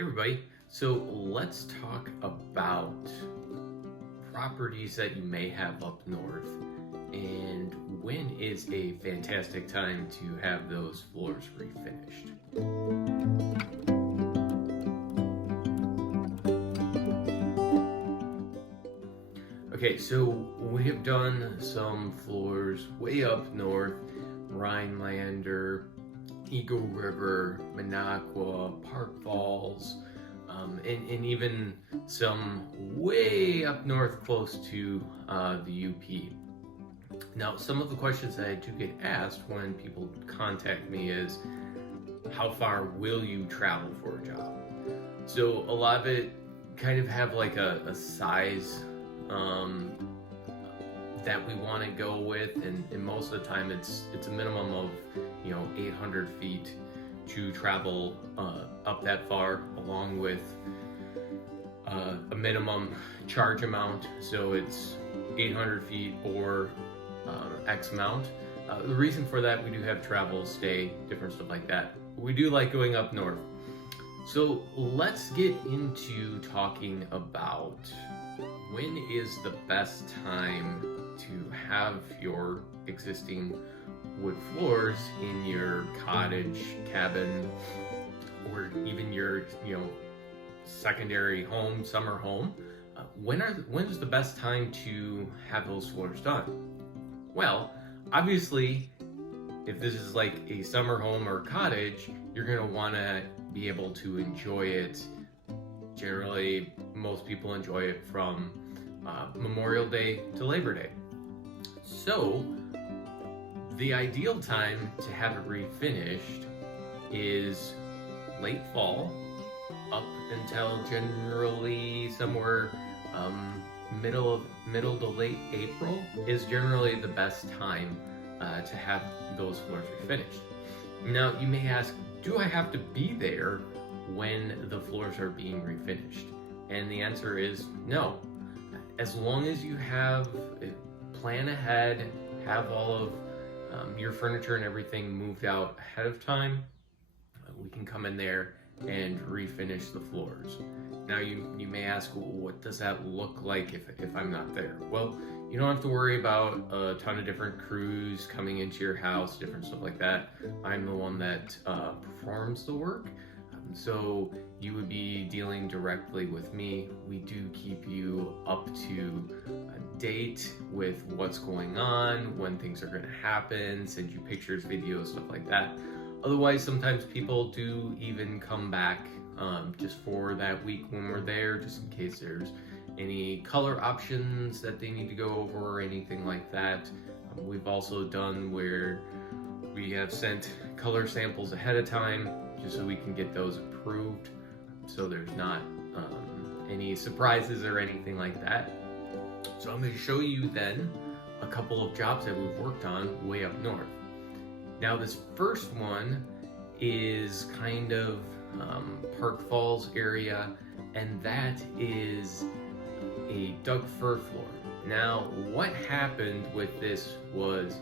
Hey everybody, so let's talk about properties that you may have up north and when is a fantastic time to have those floors refinished. Okay, so we have done some floors way up north, Rheinlander, Eagle River, Minoqua, Park Falls, and even some way up north close to the UP. Now, some of the questions that I do get asked when people contact me is, how far will you travel for a job? So a lot of it kind of have like a size that we want to go with, and most of the time it's a minimum of 800 feet to travel up that far, along with a minimum charge amount. So it's 800 feet or X amount. The reason for that, we do have travel, stay, different stuff like that. We do like going up north. So let's get into talking about when is the best time to have your existing wood floors in your cottage, cabin, or even your secondary home, summer home. When is the best time to have those floors done? Well, obviously, if this is like a summer home or cottage, you're gonna want to be able to enjoy it. Generally, most people enjoy it from Memorial Day to Labor Day. So the ideal time to have it refinished is late fall up until generally somewhere middle to late April is generally the best time to have those floors refinished. Now you may ask, do I have to be there when the floors are being refinished? And the answer is no. As long as you plan ahead, have all of your furniture and everything moved out ahead of time, we can come in there and refinish the floors. Now you may ask, well, what does that look like if I'm not there? Well, you don't have to worry about a ton of different crews coming into your house, different stuff like that. I'm the one that performs the work. So you would be dealing directly with me. We do keep you up to date with what's going on, when things are going to happen, send you pictures, videos, stuff like that. Otherwise, sometimes people do even come back just for that week when we're there, just in case there's any color options that they need to go over or anything like that. We've also done where we have sent color samples ahead of time just so we can get those approved, so there's not any surprises or anything like that. So I'm going to show you then a couple of jobs that we've worked on way up north. Now this first one is kind of Park Falls area, and that is a Doug fir floor. Now what happened with this was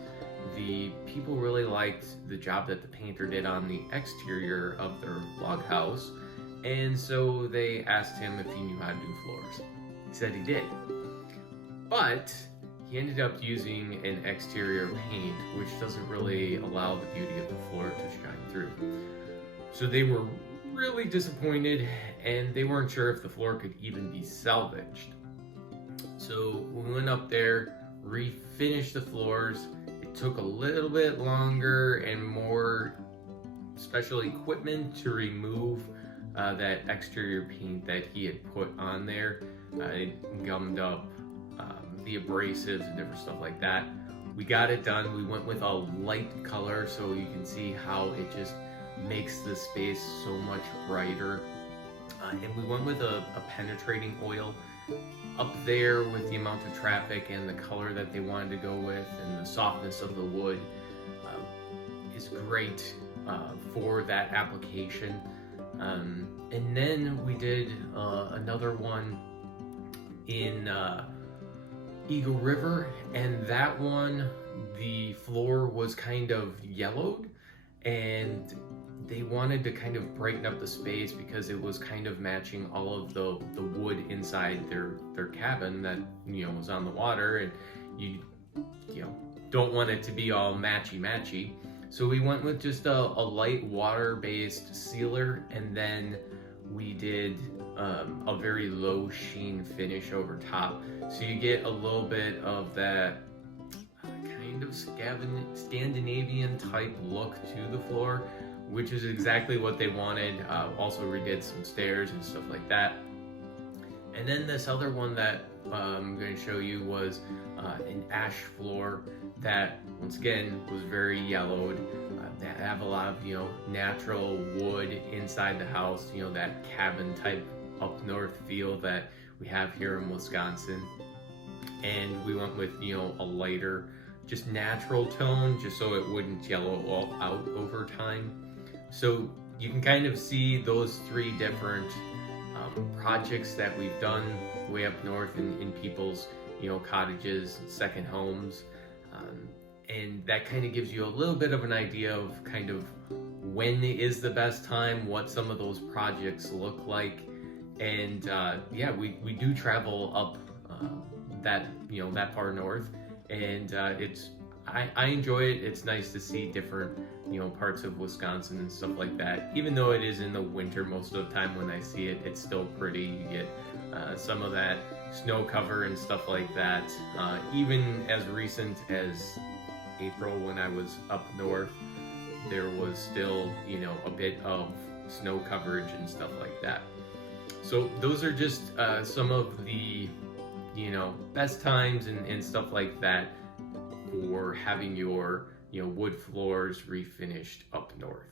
the people really liked the job that the painter did on the exterior of their log house, and so they asked him if he knew how to do floors. He said he did, but he ended up using an exterior paint which doesn't really allow the beauty of the floor to shine through. So they were really disappointed, and they weren't sure if the floor could even be salvaged. So we went up there, refinished the floors. It took a little bit longer and more special equipment to remove that exterior paint that he had put on there. It gummed up the abrasives and different stuff like that. We got it done. We went with a light color so you can see how it just makes the space so much brighter. And we went with a penetrating oil. Up there with the amount of traffic and the color that they wanted to go with and the softness of the wood is great for that application. And then we did another one in Eagle River, and that one, the floor was kind of yellowed, and they wanted to kind of brighten up the space because it was kind of matching all of the wood inside their cabin that, you know, was on the water, and you know, don't want it to be all matchy. So we went with just a light water-based sealer, and then we did a very low sheen finish over top. So you get a little bit of that kind of Scandinavian type look to the floor, which is exactly what they wanted. Also redid some stairs and stuff like that. And then this other one that I'm going to show you was an ash floor that, once again, was very yellowed. They have a lot of, you know, natural wood inside the house, you know, that cabin type up north feel that we have here in Wisconsin. And we went with, you know, a lighter, just natural tone, just so it wouldn't yellow all out over time. So you can kind of see those three different projects that we've done way up north in people's, you know, cottages, second homes, and that kind of gives you a little bit of an idea of kind of when is the best time, what some of those projects look like. And yeah, we do travel up that, you know, that far north, and I enjoy it. It's nice to see different, you know, parts of Wisconsin and stuff like that. Even though it is in the winter most of the time, when I see it, it's still pretty. You get some of that snow cover and stuff like that. Even as recent as April, when I was up north, there was still, you know, a bit of snow coverage and stuff like that. So those are just some of the, you know, best times and stuff like that for having your, you know, wood floors refinished up north.